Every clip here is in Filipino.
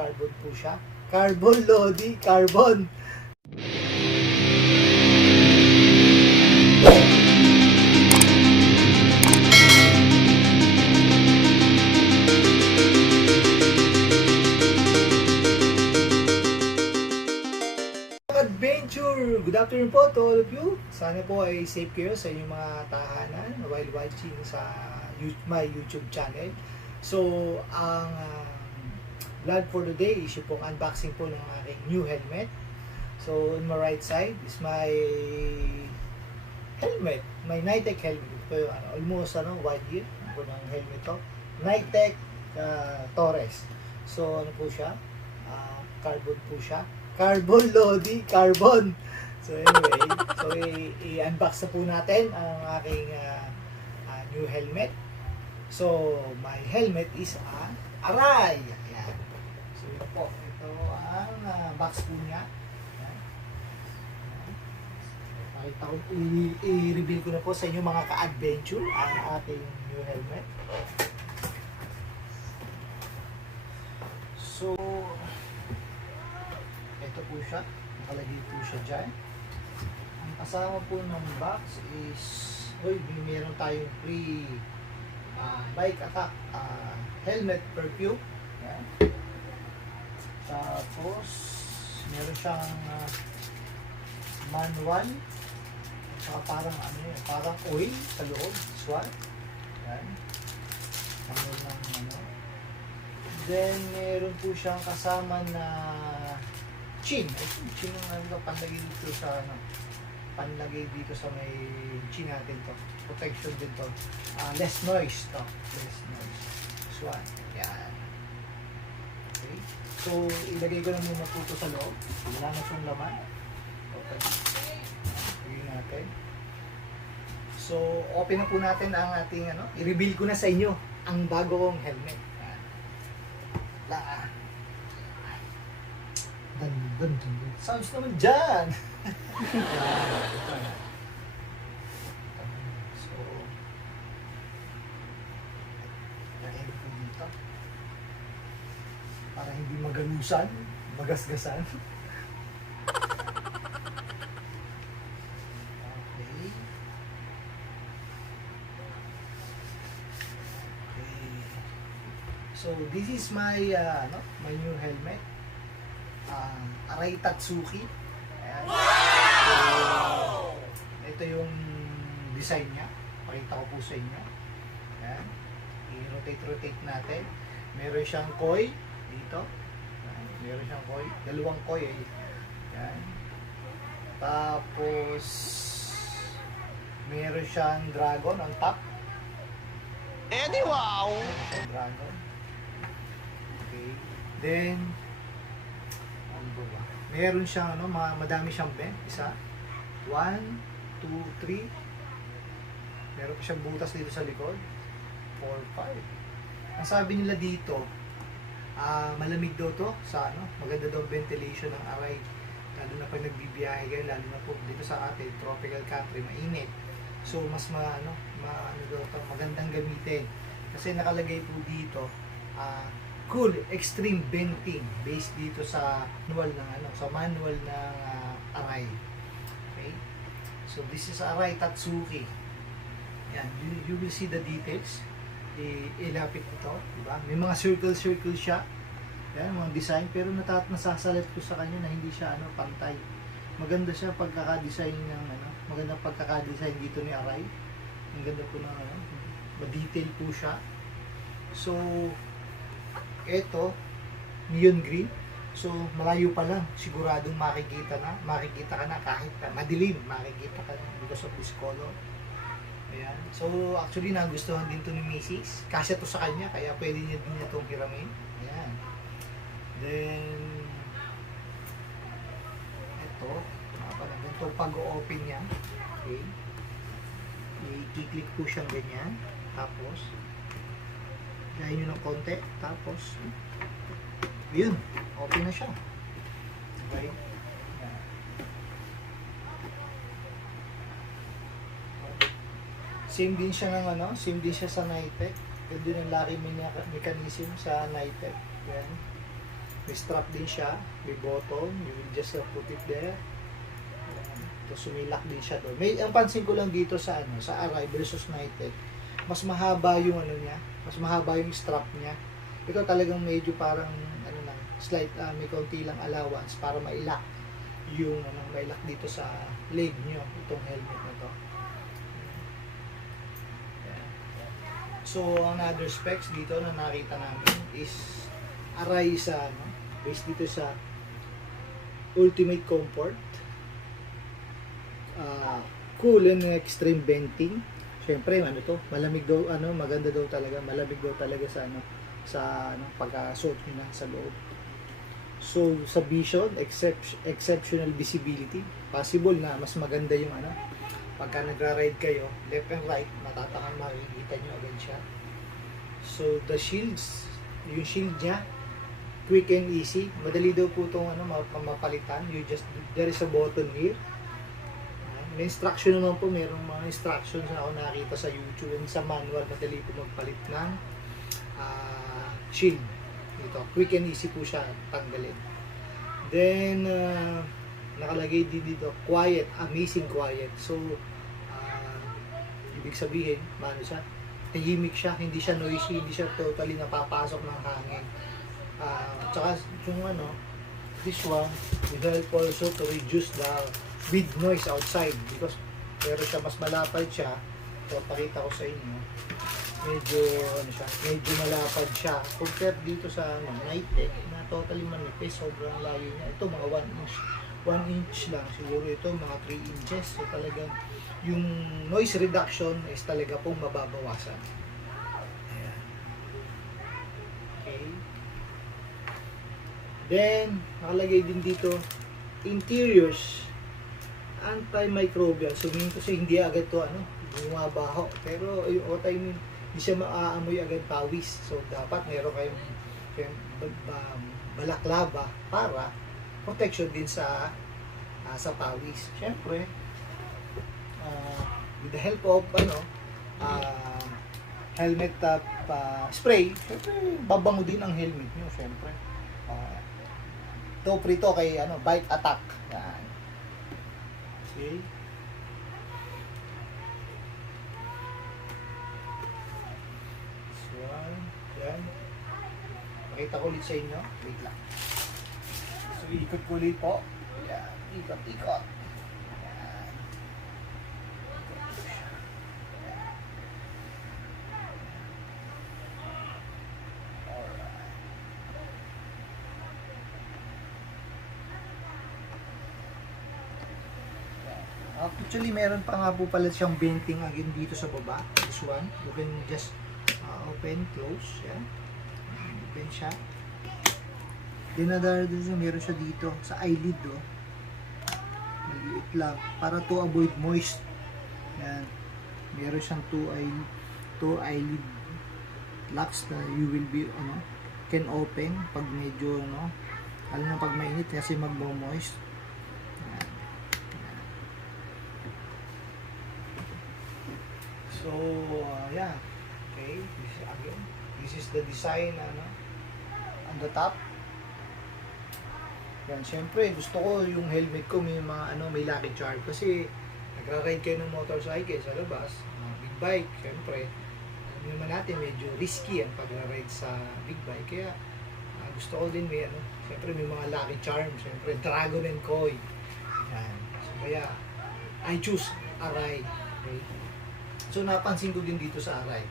carbon po siya. Carbon, Lodi, carbon. Adventure! Good afternoon po to all of you. Sana po ay safe kayo sa inyong mga tahanan while watching sa my YouTube channel. So, ang vlog for today is yung pong unboxing po ng aking new helmet. So, on my right side is my helmet, my Nitec helmet. Ito yung almost 1 year po ng helmet to. Nitec Torres. So, ano po siya? Carbon po siya. Carbon, Lodi, carbon. So anyway, so i-unbox na po natin ang aking new helmet. So my helmet is Aray. Ayan. So ito po, ito ang box po niya. Ayan. Pakita ko, i-reveal ko na po sa inyo mga ka-adventure ang ating new helmet. So ito po siya, nakalagay po siya dyan. Ang kasama po ng box is, meron tayong free bike attack helmet perfume. Yan. Tapos meron siyang manual, saka parang oil sa loob, swat. Yan. Then meron po siyang kasama na chin ang panlagay dito sa panlagay dito sa may chin natin to, protection din to, less noise to, less noise. So yan, okay. So ilagay ko na muna po ito sa loob, wala na itong laman. Okay, ilagay natin. So open na po natin ang ating i-reveal ko na sa inyo ang bago kong helmet. Sounds naman dyan! So, lagay ko dito para hindi magalusan, magasgasan. Okay. So, this is my my new helmet. Aray Tatsuki. Ayan. Wow! So, ito yung design niya. Pakita ko po sa inyo. Ayan. I-rotate natin. Meron siyang koi dito. Ayan. Meron siyang koi. Dalawang koi eh. Ayan. Tapos meron siyang dragon on top. Eddie, wow! Dragon. Okay. Then meron siyang madami siyang vent. Isa, 1, 2, 3. Meron pa siyang butas dito sa likod. 4, 5. Ang sabi nila dito, malamig daw to sa maganda daw ventilation ng Aray. Lalo na pag nagbibiyahe kayo, lalo na po dito sa atin, tropical country, mainit. So mas magandang gamitin. Kasi nakalagay po dito, cool extreme venting based dito sa manual ng Aray. Okay? So this is Aray Tatsuki. Yan, you will see the details. Ilapit ito, di ba? May mga circle siya. Yan, mga design, pero nasasalit ko sa kanya na hindi siya pantay. Maganda siya pagkaka-design ng magandang pagkaka-design dito ni Aray. Ang ganda po ng ma-detail po siya. So ito, neon green. So, malayo pa lang, siguradong makikita ka na kahit madilim, makikita ka na because of this color. Ayan. So, actually, nagustuhan din to ni Mrs. Kasi to sa kanya, kaya pwede niya din itong hiramin. Ayan. Then, ito, ganito pag-open niya. Okay. I-click po siyang ganyan. Tapos, gahin nyo ng konti, tapos yun, open na siya. Okay. Same din siya same din siya sa Nitec. Ganda yung locking mechanism sa Nitec. Yan. May strap din siya, may button, you will just put it there. Tapos sumilak din siya doon. Ang pansin ko lang dito sa sa Arai versus Nitek, mas mahaba yung niya, mas mahaba yung strap niya. Ito talagang medyo parang slight, may konti lang allowance para mailak yung mailak dito sa leg nyo, itong helmet na to. So, another specs dito na nakita namin is Arai sa based dito sa ultimate comfort, cool and extreme venting. Syempre, malamig daw, maganda daw talaga, malamig daw talaga sa sa pagka-suot nyo na sa loob. So, sa vision, exceptional visibility. Possible na mas maganda yung pagka nagra-ride kayo, left and right, makikita nyo agad siya. So, the shields, yung shield niya, quick and easy. Madali daw po itong mapalitan. There is a button here. May instruction naman po, mayroong mga instructions na ako nakita sa YouTube and sa manual, madali po magpalit ng shield. Ito, quick and easy po siya tanggalin. Then, nakalagay din dito, quiet, amazing quiet. So, ibig sabihin, tahimik siya, hindi siya noisy, hindi siya totally napapasok ng hangin. Tsaka yung this one will help also to reduce the wind noise outside because pero siya mas malapad siya. So pakita ko sa inyo, medyo medyo malapad siya compared dito sa Nitek na totally manipis, sobrang layo niya. Ito mga 1 inch lang siguro, ito mga 3 inches. So talagang yung noise reduction is talaga pong mababawasan. Ayan. Okay. Then, nakalagay din dito, interiors, antimicrobial. So, meaning kasi hindi agad to, bumabaho. Pero, yung what I mean, hindi siya maaamoy agad pawis. So, dapat meron kayong balaklava para protection din sa pawis. Siyempre, with the help of, helmet spray, siyempre, babango din ang helmet nyo, siyempre. Ito prito kay bike attack. Yan. See? So, yan. Pakita ko ulit sa inyo. Wait lang. So, ikot ko ulit po. Yan. Ikot. Yan. Actually, meron pa nga po pala siyang venting again dito sa baba. This one. You can just open, close. Yan. Open siya. Dinadara din siya. Meron siya dito sa eyelid. Maliit lang. Para to avoid moist. Yan. Meron siyang two eyelid locks na you will be, can open pag medyo, alam mo pag mainit kasi magmo-moist. So, yeah. Okay, this is the design on the top. Yan, syempre, gusto ko yung helmet ko may mga may lucky charm kasi nagra-ride kayo ng motorcycle sa labas, big bike, syempre. Alam naman natin medyo risky ang pag-ride sa big bike kaya gusto ko din may syempre may mga lucky charm, syempre Dragon and Koi. Yan. So, kaya I choose Arai. Okay. So, napansin ko din dito sa Arai.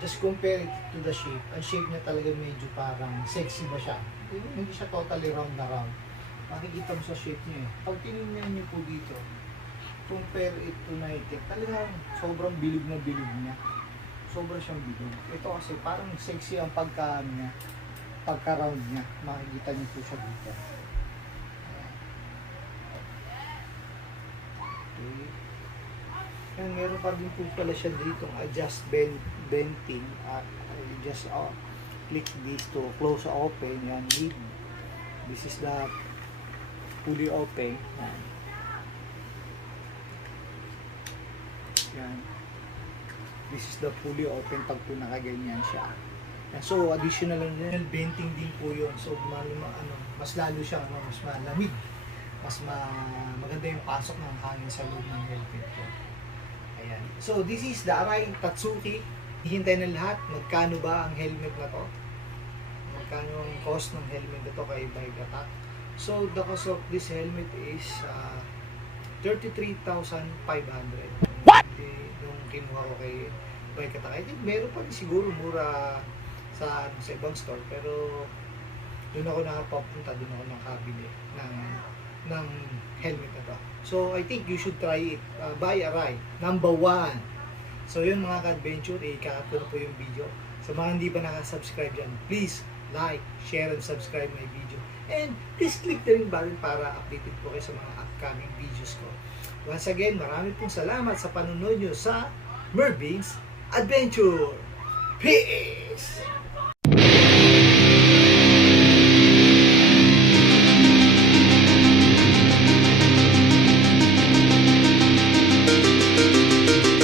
Just compare it to the shape. Ang shape niya talaga medyo parang sexy ba siya. Hindi siya totally round na round. Makikita mo sa shape niya eh. Pag tinignan niyo po dito, compare it to Nitek, talagang sobrang bilog na bilog niya. Sobrang siyang bilog. Ito kasi parang sexy ang niya. Pagka-round niya. Makikita niyo po siya dito. Okay. Yan, meron pa din po pala siya dito adjust venting. Just click this to close or open. Yan, lid. This is the fully open. Yan. Yan. This is the fully open pag po nakaganyan siya. So, additional lang din, venting din po yun. So, mas lalo siya, mas malamig. Maganda yung pasok ng hangin sa loob ng helmet ko. Ayan. So, this is the Arai Tatsuki. Hihintay na lahat. Magkano ba ang helmet na to? Magkano ang cost ng helmet na to kay Bike Attack? So, the cost of this helmet is 33,500. What? Nung kinuha ko kay Bike Attack. I think meron pa rin siguro mura sa ibang store. Pero, doon ako nakapapunta, doon ako nakabili ng helmet na to. So, I think you should try it. Buy Arai. Number 1. So, yun mga ka-adventure, ikakat ko na po yung video. Sa mga hindi pa nakasubscribe dyan, please like, share, and subscribe my video. And please click the ring button para updated po kayo sa mga upcoming videos ko. Once again, marami pong salamat sa panonood nyo sa Mervin's Adventure. Peace!